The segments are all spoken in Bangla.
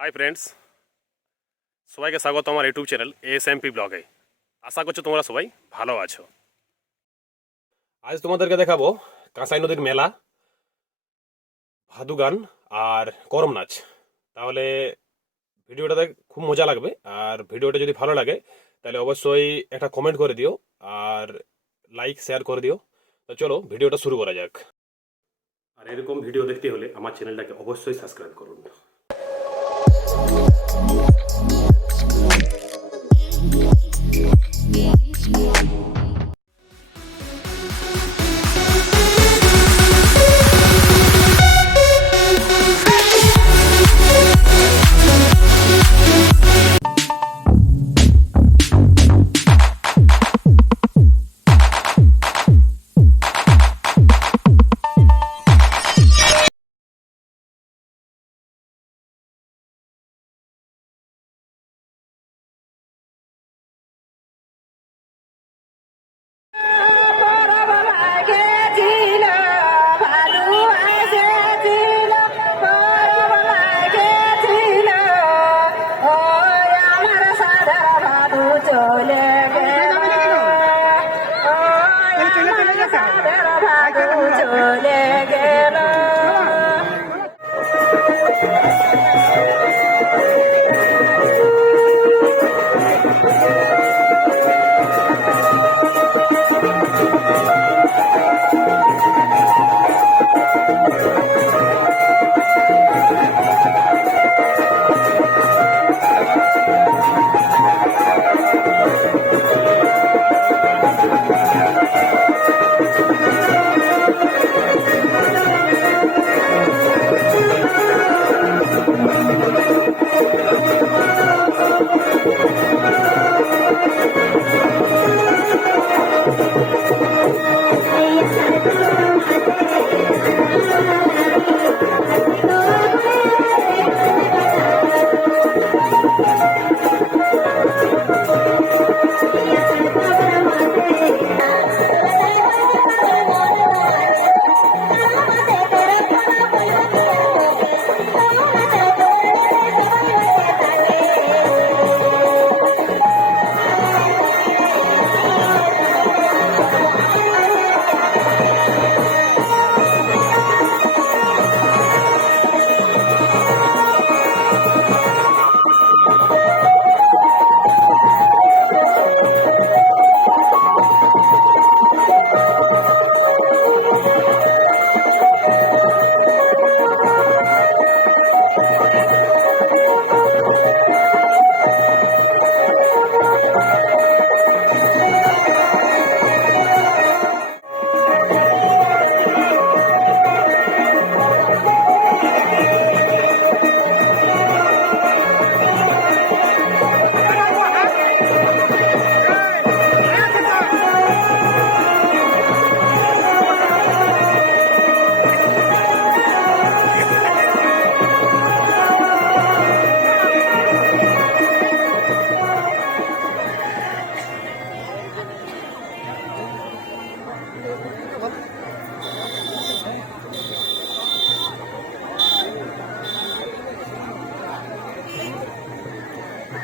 হাই ফ্রেন্ডস সবাইকে স্বাগত আমার ইউটিউব চ্যানেল এস এমপি ব্লগে আশা করছ তোমরা সবাই ভালো আছো। আজ তোমাদেরকে দেখাবো কাঁসাই নদীর মেলা, ভাদু গান আর করম নাচ। তাহলে ভিডিওটাতে খুব মজা লাগবে। আর ভিডিওটা যদি ভালো লাগে, তাহলে অবশ্যই একটা কমেন্ট করে দিও আর লাইক শেয়ার করে দিও। তো চলো ভিডিওটা শুরু করা যাক। আর এরকম ভিডিও দেখতে হলে আমার চ্যানেলটাকে অবশ্যই সাবস্ক্রাইব করুন। চলে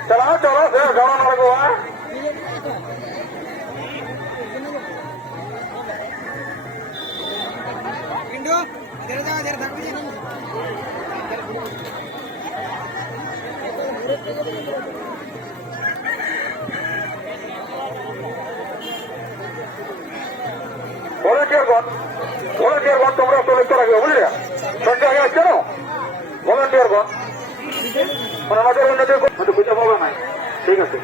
चलो चलो फिर गाना लगो है इंडो इधर जाओ इधर धर ভলেন্টিয়ারগণ ভলেন্টিয়ারগণ তোমরা চলিত রাখবে বুঝলে সঙ্গে আগে আসছে না ভলেন্টিয়ারগণ মানে আমাদের অন্যদের হয়তো খুঁজে পাবো না ঠিক আছে